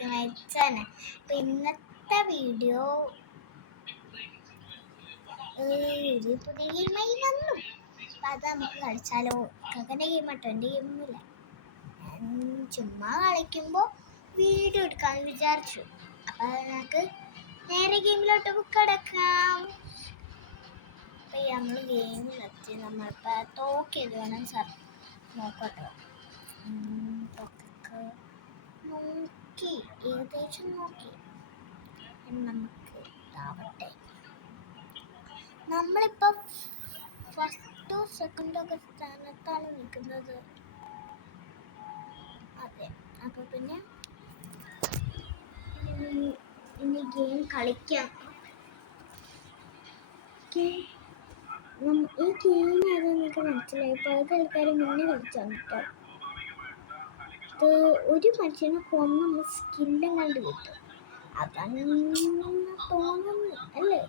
To my channel. അപ്പം ഇന്നത്തെ video ഒരു പുതിയ ഗെയിമായി വന്നു. അപ്പം അത് നമുക്ക് കളിച്ചാലോ? കകൻ്റെ ഗെയിം കേട്ടോ, എൻ്റെ ഗെയിമൊന്നുമില്ല. ഞാൻ ചുമ്മാ കളിക്കുമ്പോൾ വീഡിയോ എടുക്കാമെന്ന് വിചാരിച്ചു. അപ്പം നമുക്ക് നേരെ ഗെയിമിലോട്ട് കിടക്കാം. അപ്പം നമ്മൾ ഗെയിമിലെത്തി. നമ്മളിപ്പോൾ തോക്കിയത് വേണം സാർ നോക്കട്ടോ. നോക്കി ഏകദേശം നോക്കി. നമുക്ക് ഇതാവട്ടെ. നമ്മളിപ്പോൾ ഫസ്റ്റോ സെക്കൻഡോ ഒക്കെ സ്ഥാനത്താണ് നിൽക്കുന്നത്. അതെ, അപ്പോൾ പിന്നെ ഇനി ഗെയിം കളിക്കാം. ഈ ഗെയിം ഏതാണെന്നൊക്കെ മനസ്സിലായി. പല ആൾക്കാർ മുന്നേ കളിച്ചാണ് കേട്ടോ. ഒരു മനുഷ്യനെ കൊന്ന് നമ്മൾ സ്കില്ലും കണ്ട് കിട്ടും. അതാണെന്ന് തോന്നുന്നു അല്ലേ?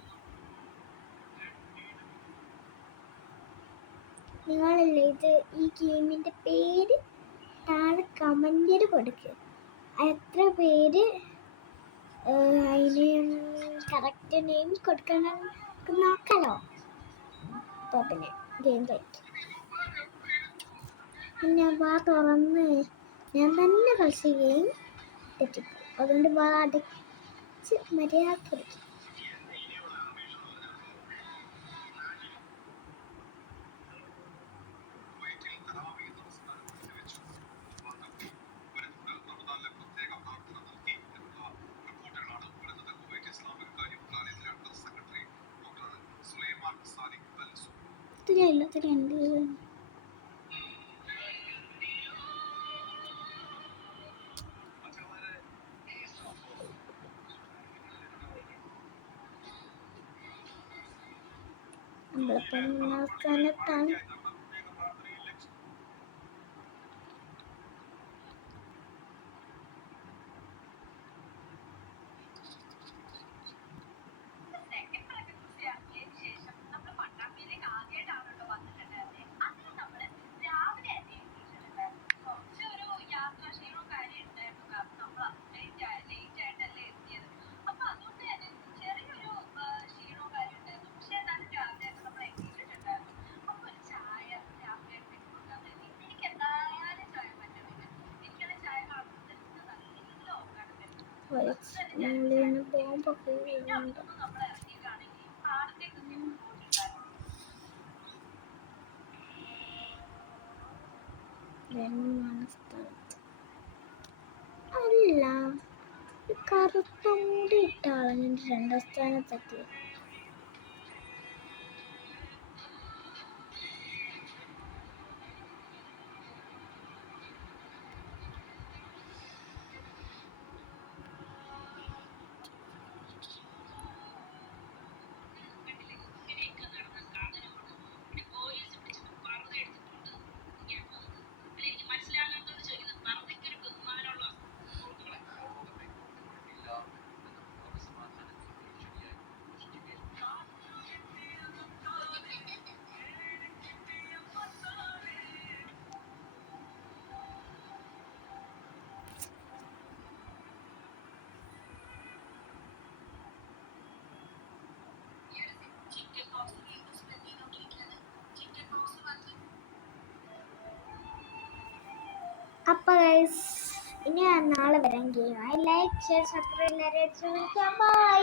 നിങ്ങളല്ലേ ഈ ഗെയിമിൻ്റെ പേര് താഴെ കമൻറ്റിൽ കൊടുക്കുക. എത്ര പേര് അതിന് കറക്റ്റ് നെയിം കൊടുക്കണം നോക്കാലോ. അപ്പോൾ പിന്നെ ഗെയിം കളിക്കും. പിന്നെ വാ തുറന്ന് ഞാൻ തന്നെ കളിച്ച ഗെയിം തെറ്റിപ്പോയി. അതുകൊണ്ട് വാ അടച്ച് മര്യാദ കളിക്കും. എല്ലാത്തിനും എന്ത് നമ്മളിപ്പോൾ അവസാനത്താണ്. ബോംബൊക്കെ വീഴുന്നുണ്ട്. സ്ഥലത്ത് അല്ല, കറുത്ത മൂടി ഇട്ട ആളാണ് എൻ്റെ 2ാം സ്ഥാനത്തെത്തി. അപ്പോൾ ഗൈസ്, ഇനി നാളെ വരാൻ ഗെയിമായി. ലൈക്ക്, ഷെയർ, സബ്സ്ക്രൈബ് എല്ലാവരും. ബൈ.